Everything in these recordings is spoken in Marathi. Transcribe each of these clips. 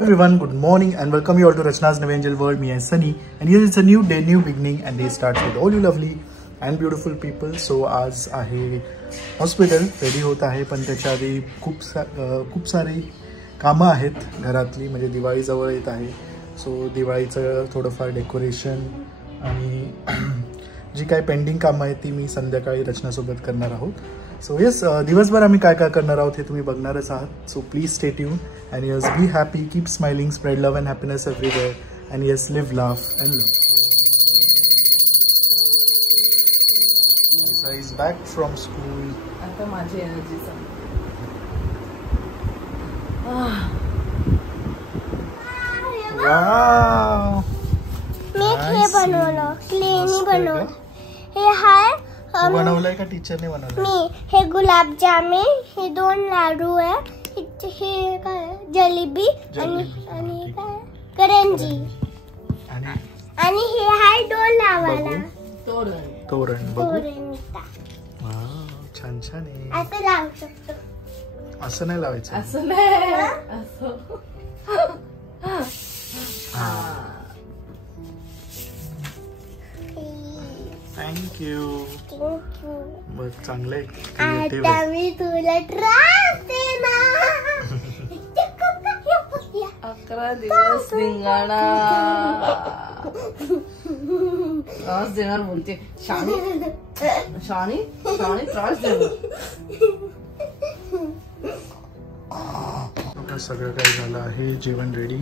Everyone, good morning and welcome you all to Rachna's New Angel World. Me and Sunny, and here is a new day, new beginning, and day starts with all you lovely and beautiful people. So आज आहे हॉस्पिटल रेडी होत आहे, पण त्याच्या आधी खूप सारी कामं आहेत घरातली, म्हणजे दिवाळी जवळ येत आहे. सो दिवाळीचं थोडंफार डेकोरेशन आणि जी काय पेंडिंग कामं आहेत ती मी संध्याकाळी रचनासोबत करणार आहोत. सो येस, दिवसभर आम्ही काय काय करणार आहोत हे तुम्ही बघणारच आहात. So please stay tune and yes, be happy, keep smiling, spread love and happiness everywhere, and yes, live, laugh and love. Isa is back from school. आता माझी एनर्जी wow, मी हे बनवलं, क्लेनी बनवलं. हे हाय बनवलंय का टीचरने बनवलं? मी हे गुलाबजामे, हे 2 लाडू आहे, हे काय जलेबी आणि काय करंजी, आणि हे हाय 2 लावायला तोरण. बघू, छान छान आहे. असं लावू शकतो. असं नाही लावायचं, असं नाही, असं. थँक्यू. बघ, चांगलं आहे. आता मी तुला त्रास देणार. 11 दिवस रिंगाणा त्रास देणार बोलते. शाणी त्रास देणार. सगळं काही झालं आहे, जेवण रेडी,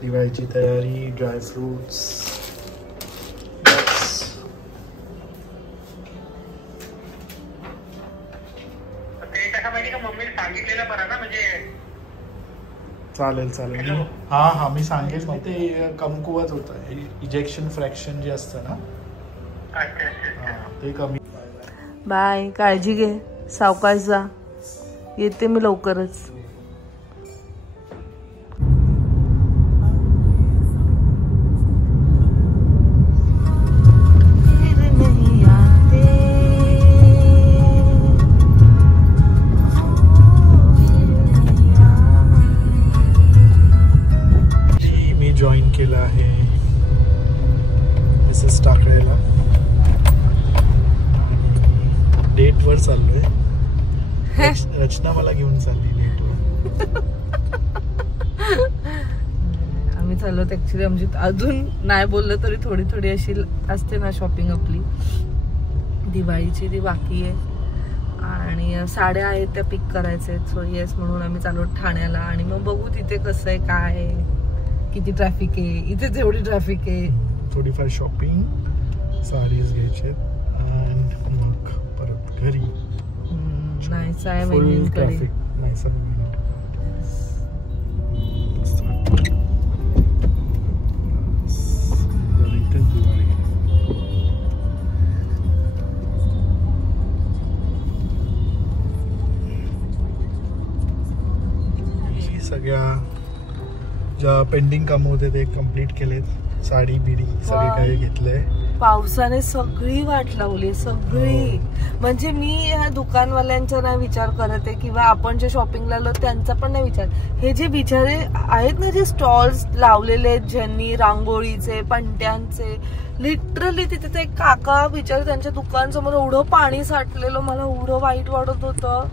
दिवाळीची तयारी, ड्रायफ्रुट्स. चालेल. हा मी सांगेल. मग ते कमकुवत होतं, इजेक्शन फ्रॅक्शन जे असतं ना, ते कमी. बाय, काळजी घे, सावकाश जा, येते मी लवकरच. जॉईन केलं आहे मिसेस टाकळेला. डेटवर चाललोय. रचना मला घेऊन चालली डेटवर. आम्ही चाललो. ऍक्च्युली आमची अजून नाही बोललं तरी थोडी अशी असते ना शॉपिंग आपली दिवाळीची, ती बाकी आहे. आणि साड्या आहेत त्या पिक करायचे. सो येस, म्हणून आम्ही चाललो ठाण्याला. आणि मग बघू तिथे कसं आहे, काय आहे, किती ट्रॅफिक आहे. इथे तेवढी ट्रॅफिक आहे. थोडीफार शॉपिंग, साडीज घ्यायचे आणि मग परत घरी. नाहीच आहे बहिणींकडे. सगळ्या ज्या पेंडिंग काम होते ते कम्प्लीट केलेत. साडी बिडी सगळे काही घेतलंय. पावसाने सगळी वाट लावली, सगळी. म्हणजे मी ह्या दुकानवाल्यांचा नाही विचार करत आहे, किंवा आपण जे शॉपिंगला आलो त्यांचा पण नाही विचार. हे जे बिचारे आहेत ना, जे स्टॉल्स लावलेले आहेत, ज्यांनी रांगोळीचे, पणत्यांचे, लिटरली तिथे ते काका बिचारे त्यांच्या दुकानसमोर एवढं पाणी साठलेलं, मला एवढं वाईट वाटत होतं.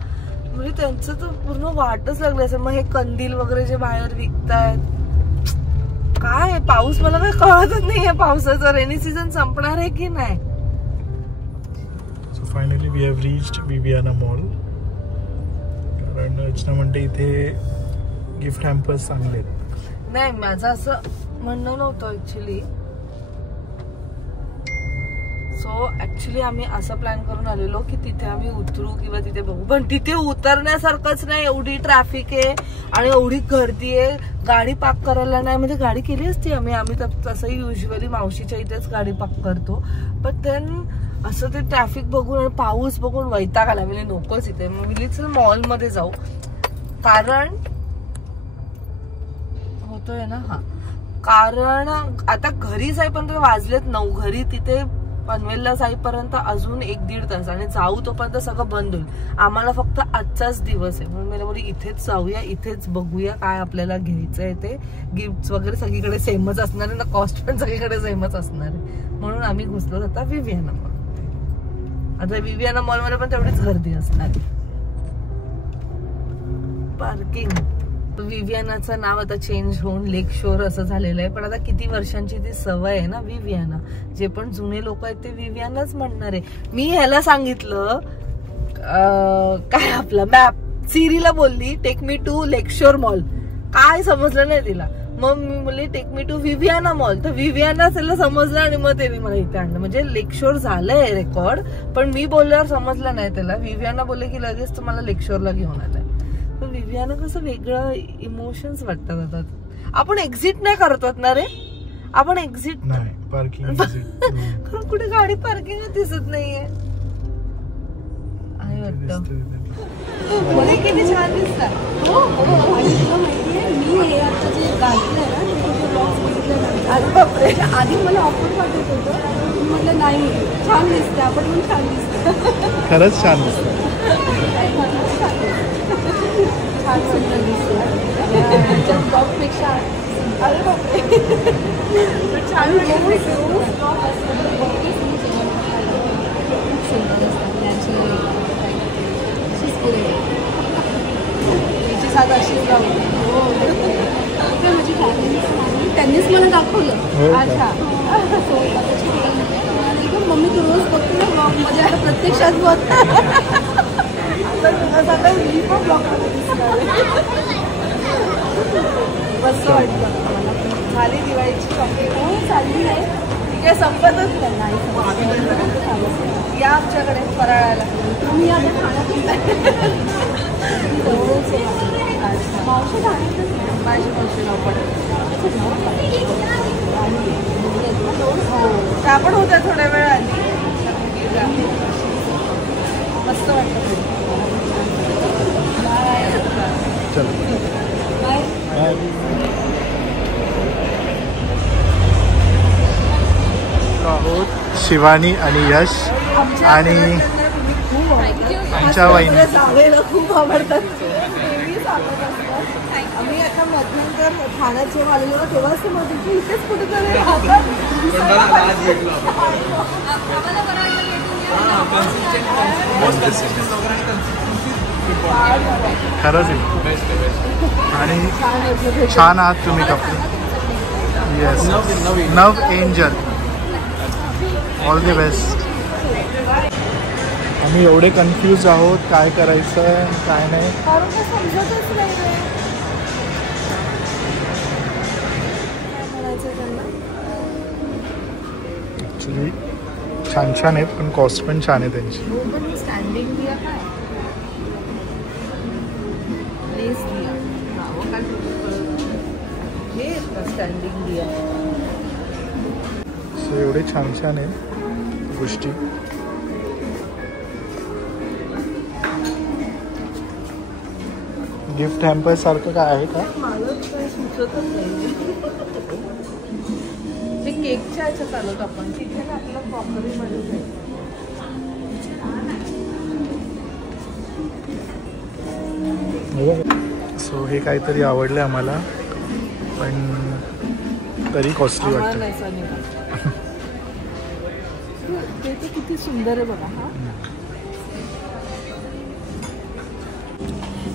म्हणजे त्यांचं तर पूर्ण वाटच लागली असेल. मग हे कंदील वगैरे जे बाहेर विकतायत, काय पाऊस, मला काही कळतच नाहीये पावसाचा. रेनी सीझन संपणार आहे की नाही. So finally we have reached Bibiana mall. कारण रचना म्हणते इथे गिफ्ट हॅम्पर्स चांगले आहेत. नाही, माझं असं म्हणणं नव्हतं ऍक्च्युली. सो ऍक्च्युली आम्ही असं प्लॅन करून आलेलो की तिथे आम्ही उतरू किंवा तिथे बघू, पण तिथे उतरण्यासारखंच नाही. एवढी ट्रॅफिक आहे आणि एवढी गर्दी आहे, गाडी पार्क करायला नाही. म्हणजे गाडी केली असती आम्ही तसंही युजली मावशीच्या इथेच गाडी पार्क करतो. पण देन असं ते ट्रॅफिक बघून आणि पाऊस बघून वैताग आला. म्हणजे नकोच इथे. मी चल मॉलमध्ये जाऊ, कारण होतोय ना. हा, कारण आता घरी जाई पण ते वाजलेत 9. घरी तिथे पनवेलला जाईपर्यंत अजून 1-1.5 तास आणि जाऊ तोपर्यंत सगळं बंद होईल. आम्हाला फक्त आजचाच दिवस आहे म्हणून मला बोलली इथेच जाऊया, इथेच बघूया काय आपल्याला घ्यायचंय ते. गिफ्ट वगैरे सगळीकडे सेमच असणार आहे ना, कॉस्ट पण सगळीकडे सेमच असणार आहे म्हणून आम्ही घुसलो आता विवियाना मॉल. आता विवियाना मॉल मध्ये पण तेवढीच गर्दी असणार. पार्किंग, विवियानाचं नाव आता चेंज होऊन लेक शोर असं झालेलं आहे. पण आता किती वर्षांची ती सवय आहे ना विवियाना, जे पण जुने लोक आहेत ते विवियानाच म्हणणार आहे. मी ह्याला सांगितलं काय आपला मॅप, सिरीला बोलली take me to Lake Shore mall, काय समजलं नाही तिला. मग मी बोलली take me to Viviana mall, तर विवियाना त्याला समजलं आणि मग त्याने मला इथे आणलं. म्हणजे लेक शोर झालंय रेकॉर्ड, पण मी बोलल्यावर समजलं नाही त्याला. विवियाना बोलले की लगेच तुम्हाला लेक शोरला घेऊन आलाय. पण विवियाना कसं वेगळं इमोशन्स वाटतात. आता आपण एक्झिट नाही करतात ना रे, आपण एक्झिट नाही, पार्किंग खरं कुठे गाडी पार्किंग दिसत नाहीये. आहे वाटतं किती छान दिसतात. अरे बापरे, आधी मला ऑफर पाठवत होतं, म्हटलं नाही छान दिसते, आपण पण छान दिसते. खरंच छान दिसतं. छान सुंदर दिसते ब्लॉगपेक्षा. अरे बापरे छान खूप सुंदर असतात नॅचरल. याची साथ अशीच लावली. हो माझी फॅमिली त्यांनीच मला दाखवलं. अच्छा मम्मी तू रोज बघतो ना ब्लॉग मध्ये, आता प्रत्यक्षात बघ. मी पण ब्लॉग मध्ये दिसणार. मस्त वाटतं मला. झाली दिवाळीची शॉपिंग? हो चालली आहे. ठीक आहे, संपतच नाही. या आमच्याकडे फराळाला. तुम्ही आता खाण्यात मावशी खाण्यातच माझी मावशी नाव पडेल. त्या पण होत्या थोड्या वेळ आधी. मस्त वाटतं. आहोत शिवानी आणि यश आणि आमच्या वहिनी जावेला खूप आवडतात. नेहमी सांगत असतात. आम्ही आता मध्यंतर ठाण्यात जेव्हा आलेलो तेव्हाच ते मध्ये की इथेच कुठेतरी खरंच आहे. आणि छान आहात तुम्ही कपडे. येस, नव एंजल, ऑल द बेस्ट. आम्ही एवढे कन्फ्यूज आहोत काय करायचं काय नाही. समजतच नाही. ॲक्च्युली छान छान आहेत पण कॉस्ट पण छान आहे त्यांची. स्टँडिंग दिया काय स्टँडिंग दिया. सो एवढे छान छान आहेत गोष्टी. गिफ्ट हॅम्पर सारखं काय आहे का? मला काही सुचतच नाही. ते केकच्या ह्याच्यात आलोत आपण, तिथे ना आपलं क्रॉकरीमध्ये आहे. सो हे काहीतरी आवडलं आम्हाला पण तरी कॉस्टली वाटतं. ते तर किती सुंदर आहे बघा. हा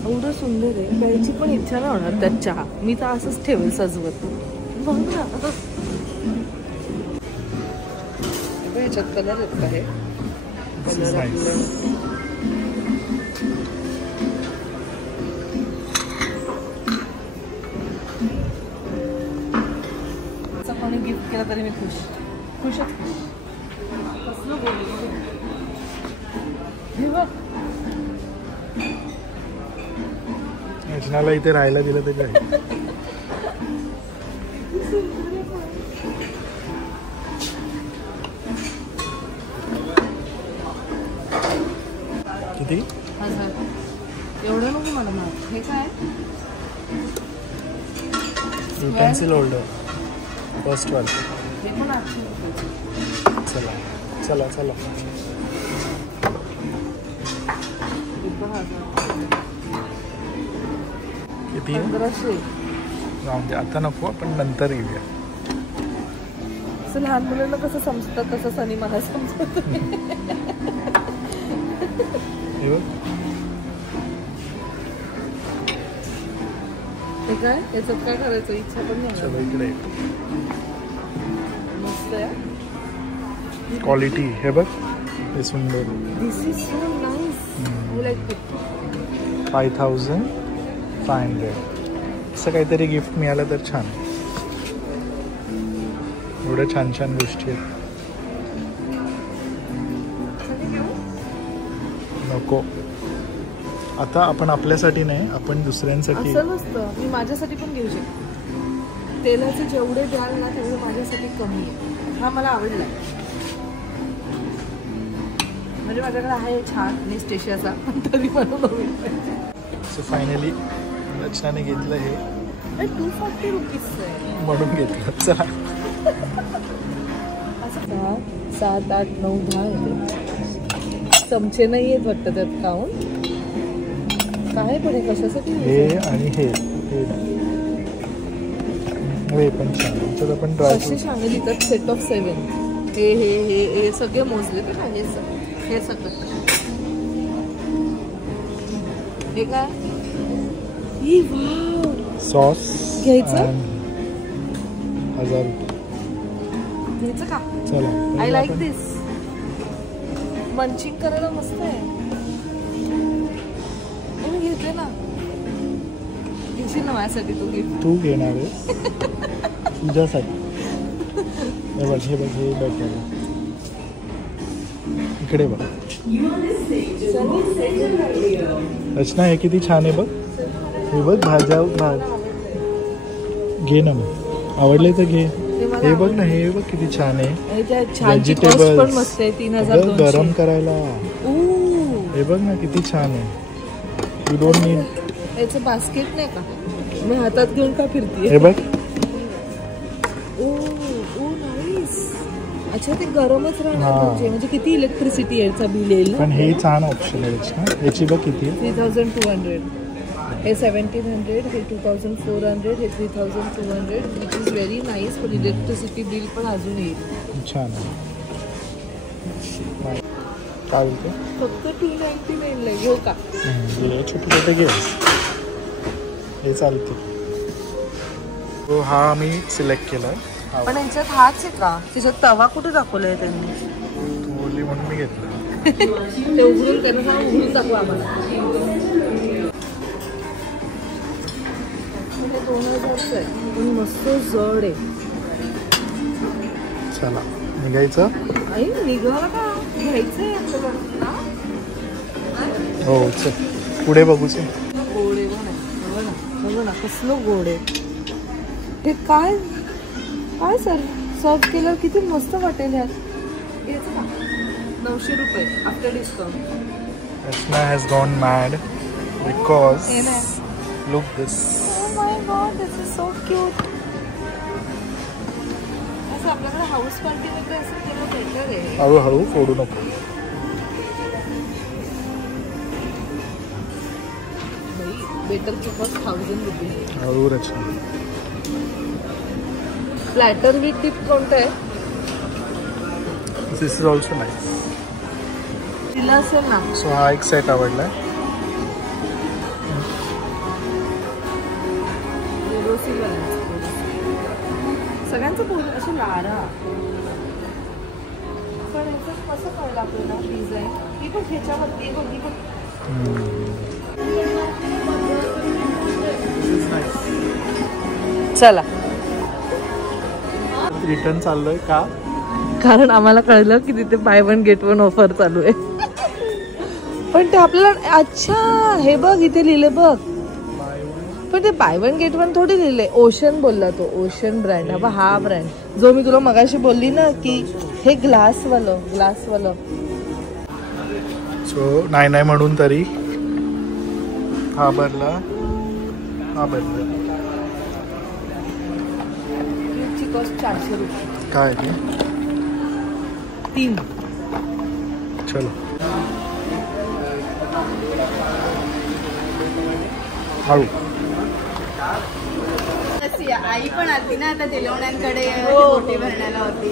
एवढं सुंदर आहे, प्यायची पण इच्छा नाही होणार त्यात चहा. मी तर असंच ठेवेल सजवत. बघ ना ह्याच्यात कलर आहेत का? हे कलर कोणी गिफ्ट केला तरी मी खुश खुशच खुश. कसलं बोलू हे बघ. रचनाला इथे राहायला दिलं तर काय. किती? एवढं नको मला माहित. हे काय? युटेन्सिल होल्डर फर्स्ट वाला. हे पण 800 रुपये. चला चला चला. किती 1500. जाऊन दे आता नको, आपण नंतर येऊया. असं लहान मुलांना कसं समजतं तसं सनी मला समजत. हे काय याच्यात काय करायचं इच्छा पण नाही. चलो इकडे मस्त आहे. क्वालिटी हे बघ, हे सुंदर. This is so nice. I like it. 5500. असं काहीतरी गिफ्ट मिळालं तर छान. एवढ्या छान छान गोष्टी आहेत. नको आता आपण आपल्यासाठी नाही, आपण दुसऱ्यांसाठी. असं नसतं, मी माझ्यासाठी पण घेऊ शकते. तेलाचे जेवढे द्याल ना तेवढे माझ्यासाठी कमी आहे. हा मला आवडला. म्हणजे माझ्याकडे आहे छान नेस्टेशियाचा, तरी मला नवीन. सो फायनली रचनाने घेतलं हे. 240 रुपीज म्हणून घेतलं. चला 7, 8, 9, 10 येते. चमचे नाही आहेत वाटतं त्यात काऊन. काय पण आहे कशासाठी? हे आणि हे पण छान. तर आपण कशी सांगितली तर सेट ऑफ 7. हे सगळे मोजले तर हे सगळं. हे काय? सॉस घ्यायचं? 1000 घ्यायचं का? चला. I like this. मंचिंग करायला मस्त आहे. मी घेतले ना. घेशील ना माझ्यासाठी तू गिफ्ट? तू घेणार आहे तुझ्यासाठी. हे बघ हे बघ इकडे बघ. रचना हे किती छान आहे बघ. हे बघ भाज्या घे ना. मग आवडले तर घे. हे बघ ना, हे बघ किती छान आहे. व्हेजिटेबल्स पण मस्त आहे. 3200 गरम करायला. हे बघ ना किती छान आहे. You don't need. याचं बास्केट नाही का? मी हातात घेऊन का फिरते? हे बघ. ओ नाईस. अच्छा ते गरमच राहणार म्हणजे किती इलेक्ट्रिसिटी याचा बिल येईल. पण हे छान ऑप्शन आहे. याची बघ किती आहे. 3200. हे 1700. हे 2400. हे 3200 विच इज व्हेरी नाईस. पण इलेक्ट्रिसिटी बिल पण अजून येईल. छान आहे. चालते. फक्त 299 ला घेऊ का? छोटे छोटे घे. हे चालते. तो हा आम्ही सिलेक्ट केलाय. पण यांच्यात हाच आहे का? त्याच्यात तवा कुठे दाखवलाय त्यांनी? तू बोलली म्हणून मी घेतलं. ते उघडून त्यांना उघडून दाखवा आम्हाला. 2000 आहे. पण मस्त जड आहे. चला निघायचं. आई निघाला का? घ्यायचंय आपल्याला. हो चल पुढे बघूच. गोडे बघ ना कसलं गोड आहे. ते काय काय सर्व केल्यावर किती मस्त वाटेल. ह्यात घ्यायचं का? 900 रुपये after discount. Rachna has gone mad because look this. Oh my god, this is so cute. असं आपल्याकडे हाऊस पार्टी मध्ये असं केलं बेटर आहे. हळूहळू फोडू नको. बेटर कॉस्ट 1000 रुपये. हळू रचना. प्लॅटर विथ टिप कोणतं आहे? दिस इज ऑल्सो नाईस. तिला असेल ना. सो हा एक सेट आवडलाय. सगळ्यांचं बोल असं लारा. पण याचं कसं कळलं आपल्याला डिझाईन? ही पण ह्याच्यावरती बघ. चला रिटर्न चाललोय का? कारण आम्हाला कळलं की तिथे बाय 1 गेट 1 ऑफर चालू आहे. पण ते आपल्याला अच्छा हे बघ इथे लिहिले बघ. पण ते बाय 1 गेट 1 थोडी लिहिले. ओशन बोलला तो. Ocean brand. हा ब्रँड जो मी तुला मगाशी बोलली ना की हे ग्लासवालं. सो नाही म्हणून तरी हा भरला. कॉस्ट 400 रुपये. काय ते 3 चलो हळू. आई पण आली ना आता तेलवण्यांकडे मोठी भरण्याला होती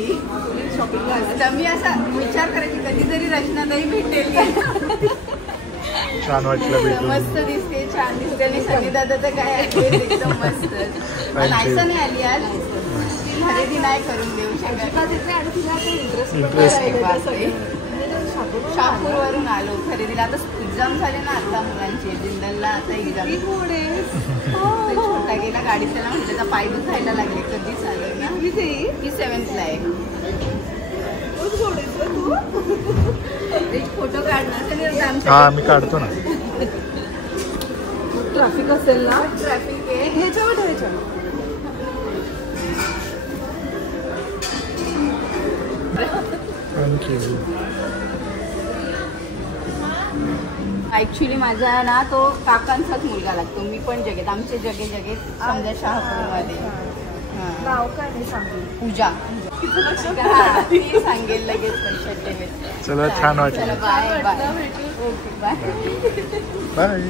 शॉपिंग. तर मी असा विचार करायची कधीतरी रचनाताई भेटेल. छान वाटलं भेटून. मस्त दिसते, छान दिसते. आणि सनी दादा तर काय एकदम मस्त. नाहीसा नाही आली आज, ती खरेदी नाही करून देऊ शकत. शहापूरवरून आलो खरेदीला. आता एक्झाम झाले ना आता मुलांची, जिंदलला आता एक्झाम. छोटा गेला गाडीत, त्याला म्हटलं तर पाय दुखायला लागले. कधीच आलो ना. ही 7th ला आहे. एक फोटो काढणार. हा मी काढतो ना. ट्रॅफिक असेल ना. ट्रॅफिक आहे ह्याच्यावर ठेवायचं. थँक्यू. ऍक्च्युली माझा ना तो काकांचाच मुलगा लागतो. मी पण जगेत, आमचे जगे समजा शहापूरमध्ये. नाव काय नाही सांगेल. पूजा. ती सांगेल लगेच लक्षात ठेवेल. चला छान वाटलं. Bye bye. Okay bye bye.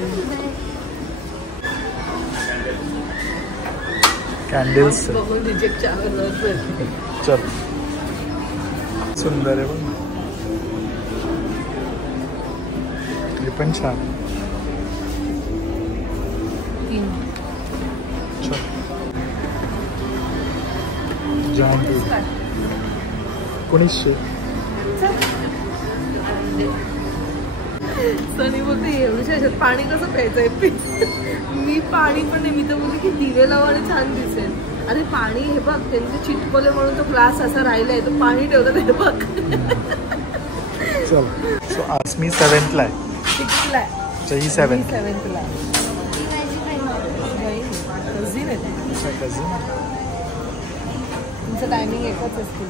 Candles बघून रिजेक्ट चल. सुंदर आहे बघ. हे पण छान. जाम 1900. सनी बोलते एवढ्या पाणी कसं प्यायचंय. मी पाणी पण नाही. मी तर बोलते की दिवे लावायला छान दिसेल. अरे पाणी हे बघ त्यांचे चिटकवले म्हणून तो ग्लास असा राहिलाय. तो पाणी ठेवतात हे बघ. चल. सो आज मी 7th ला आहे. 6th ला आहे. ही 7th. 7th ला. तुमचं टायमिंग एकच असते.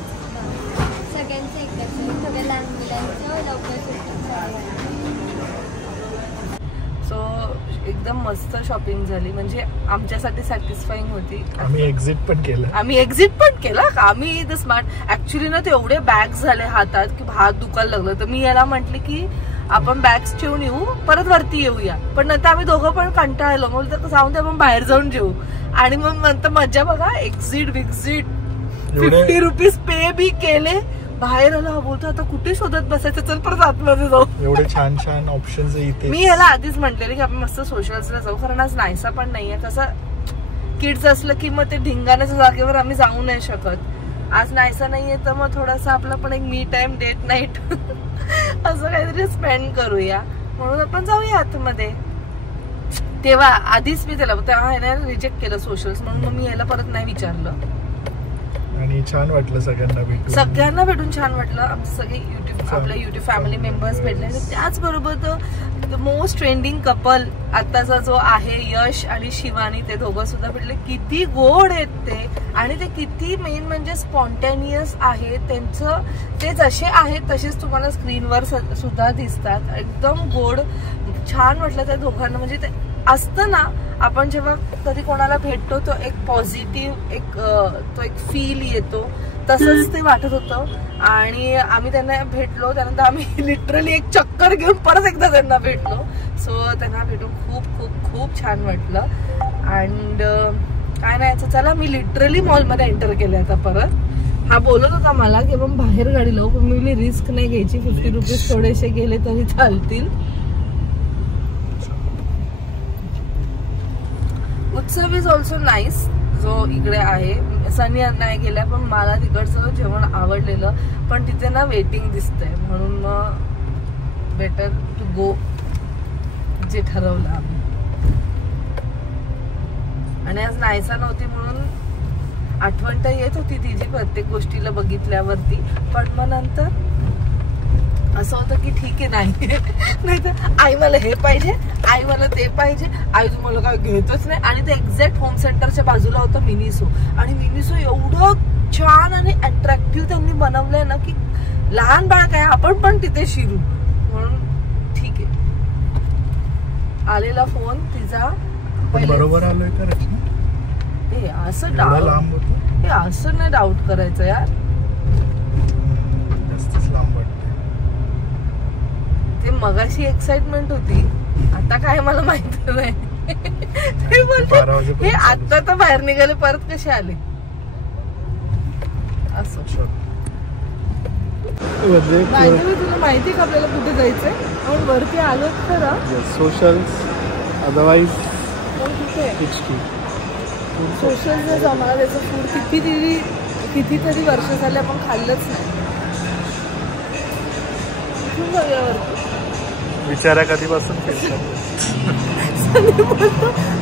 सगळ्यांचं एकच, सगळ्या लहान मुलांचं लवकर. सो एकदम मस्त शॉपिंग झाली. म्हणजे आमच्यासाठी सॅटिस्फाईंग होती. आम्ही एक्झिट पण केलं. आम्ही द स्मार्ट. ऍक्च्युली ना ते एवढे बॅग्स झाले हातात की हात दुखायला लागलं. तर मी याला म्हटले की आपण बॅग्स ठेवून येऊ, परत वरती येऊया. पण नंतर आम्ही दोघं पण कंटाळलो. मग तर जाऊन ते आपण बाहेर जाऊन जेऊ. आणि मग नंतर मज्जा बघा. एक्झिट 50 रुपीज पे बी केले. बाहेर आला. बोलतो आता कुठे शोधत बसायचं, चल परत आतमध्ये जाऊ. एवढे छान छान ऑप्शन्स इथे. मी याला आधीच म्हटलेले की आपण मस्त सोशल्सला जाऊ, कारण आज नाहीसा पण नाहीये. कसं किड्स असलं की मग ते ढिंगाण्याच्या जागेवर आम्ही जाऊ नाही शकत. आज नाहीसा नाहीये तर मग थोडासा आपला पण एक मी टाइम, डेट नाईट असं काहीतरी स्पेंड करूया. म्हणून आपण जाऊया आतमध्ये. तेव्हा आधीच मी त्याला तेव्हा रिजेक्ट केलं सोशल्स. म्हणून मग मी याला परत नाही विचारलं. आणि छान वाटलं सगळ्यांना भेटून छान वाटलं. आमचे सगळे आपल्या युट्यूब फॅमिली मेंबर्स भेटले. त्याचबरोबर द मोस्ट ट्रेंडिंग कपल आताचा जो आहे यश आणि शिवानी, ते दोघं सुद्धा भेटले. किती गोड आहेत ते. आणि ते किती मेन म्हणजे स्पॉन्टेनियस आहे. त्यांचं ते जसे आहेत तसेच तुम्हाला स्क्रीनवर सुद्धा दिसतात. एकदम गोड. छान वाटलं त्या दोघांना. म्हणजे ते असतं ना, आपण जेव्हा कधी कोणाला भेटतो तो एक पॉझिटिव्ह तो एक फील येतो. तसंच ते वाटत होतं. आणि आम्ही त्यांना भेटलो. त्यानंतर आम्ही लिटरली एक चक्कर घेऊन परत एकदा त्यांना भेटलो. सो त्यांना भेटून खूप खूप खूप छान वाटलं. अँड काय नाही, चला मी लिटरली मॉलमध्ये एंटर केले आता परत. हा बोलत होता मला की आपण बाहेर गाडी लावू, पण मी रिस्क नाही घ्यायची. 50 रुपीज थोडेसे गेले तरी चालतील. उत्सव इज ऑल्सो नाईस जो इकडे आहे. सनी नाही गेल्या, पण मला तिकडचं जेवण आवडलेलं. पण तिथे ना वेटिंग दिसतंय, म्हणून मग बेटर टू गो जे ठरवलं आम्ही. आणि आज नाहीसा नव्हती म्हणून आठवण तर येत होती तिची प्रत्येक गोष्टीला बघितल्यावरती. पण मग नंतर असं होतं की ठीक आहे, नाही तर आई मला हे पाहिजे, आई मला ते पाहिजे, आई तुम्हाला काय घेतच नाही. आणि ते एक्झॅक्ट होम सेंटरच्या बाजूला होतं मिनिसो. आणि मिनिसो एवढं छान आणि अट्रॅक्टिव्ह त्यांनी बनवलंय ना की लहान बाळ काय आपण पण तिथे शिरू. म्हणून ठीक आहे. आलेला फोन तिचा बरोबर आलोय का रचना? हे असं डाऊट, हे असं नाही डाऊट करायचं यार. जास्तच लांब वाटतं. मगाशी एक्साइटमेंट होती, आता काय मला माहित नाही. ते बोलते हे आता तर बाहेर निघाले, परत कसे आले असं. तुला माहिती का आपल्याला कुठे जायचंय? आपण वरती आलो खरं सोशल्स, अदरवाइज सोशल जमा त्याचं फूड कितीतरी वर्ष झाले आपण खाल्लंच नाही. विचारा कधीपासून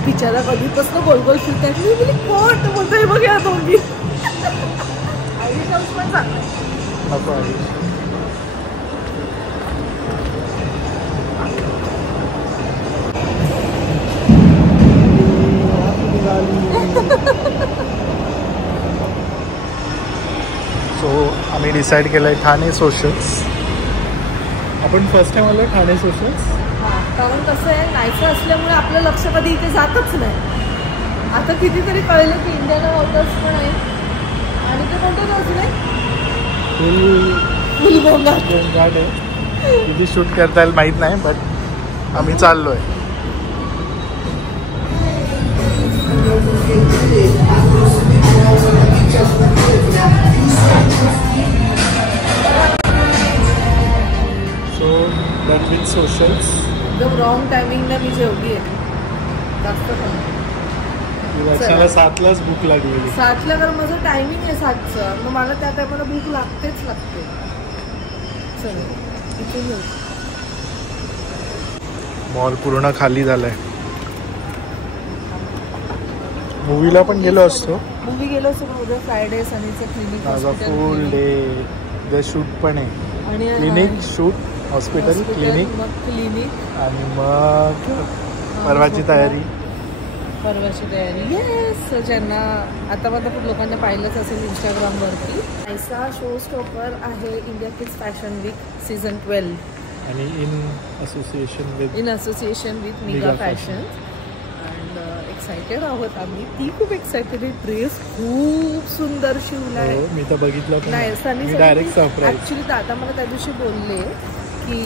बिचारा कधीपासून गोल गोल फिरतात. मी बोलली कोण बोलतोय बघ या दोघी. आयुष हाऊस पण चांगलं नको आयुष. सो आम्ही डिसाईड केलंय ठाणे सोशल्स. आपण फर्स्ट टाइम आलो ठाणे सोशल्स. कारण कसं आहे, नाहीचं असल्यामुळे आपलं लक्ष कधी इथे जातच नाही. आता कितीतरी कळलं की इंडियन वॉटर्स पण आहे आणि ते कोणतं अजून आहे फुल घाट आहे. किती शूट करता येईल माहीत नाही, बट आम्ही चाललोय. So done with socials. एकदम रॉंग टायमिंगला मी जेवली आहे, जास्त खाल्लं. 7लाच भूक लागलेली. 7ला तर माझं टायमिंग आहे 7चं, मग मला त्या टायमाला भूक लागतेच लागते. चल इथे मॉल पूर्ण खाली झालाय. मूवीला पण गेलो असतो. मूवी गेलो असतो, उद्या फ्रायडे सनीचं क्लिनिक. माझा फुल डे उद्या शूट पण आहे. आणि क्लिनिक शूट हॉस्पिटल क्लिनिक आणि मग परवाची तयारी. येस. ज्यांना आता मला लोकांना पाहिलंच असेल इंस्टाग्रामवरती, ऐसा शो स्टॉपर आहे India kids fashion week season 12 आणि इन असोसिएशन विथ निगा फॅशन. अँड एक्सायटेड आहोत आम्ही. ती खूप एक्सायटेड आहे. ड्रेस खूप सुंदर शिवलाय. मी तर बघितलं नाही, सनी डायरेक्ट सरप्राईज. ऍक्च्युली दादा मला त्या दिवशी बोलले की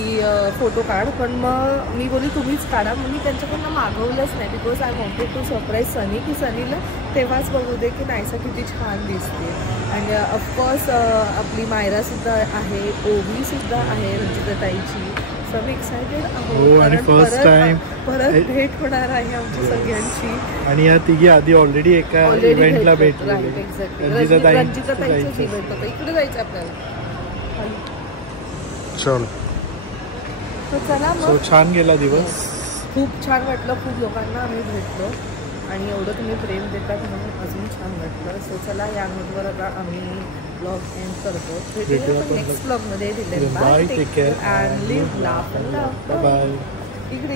फोटो काढ, पण मग मी बोलली तुम्हीच काढा. मग मी त्यांच्याकडनं मागवलंच नाही, because I wanted to surprise Sunny, की सनीला तेव्हाच बघू दे की नायसा किती छान दिसते. आणि ऑफकोर्स आपली मायरा सुद्धा आहे, ओवी सुद्धा आहे रंजिताताईची. सो मी एक्सायटेड आहोत. आणि फर्स्ट टाइम परत भेट होणार आहे आमची सगळ्यांची. आणि या तिघी आधी ऑलरेडी एका इव्हेंटला भेटले. रंजिताताईचंच इव्हेंट होतं. इकडे जायचं आपल्याला. चल चला मग. सो छान गेला दिवस. खूप छान वाटलं. खूप लोकांना आम्ही भेटलो आणि एवढं तुम्ही प्रेम देतात म्हणून अजून छान वाटलं. सो चला या नोटवर आता आम्ही ब्लॉग एंड करतो. भेटूया पण नेक्स्ट ब्लॉगमध्ये. Bye, take care and live laugh and love. Bye. इकडे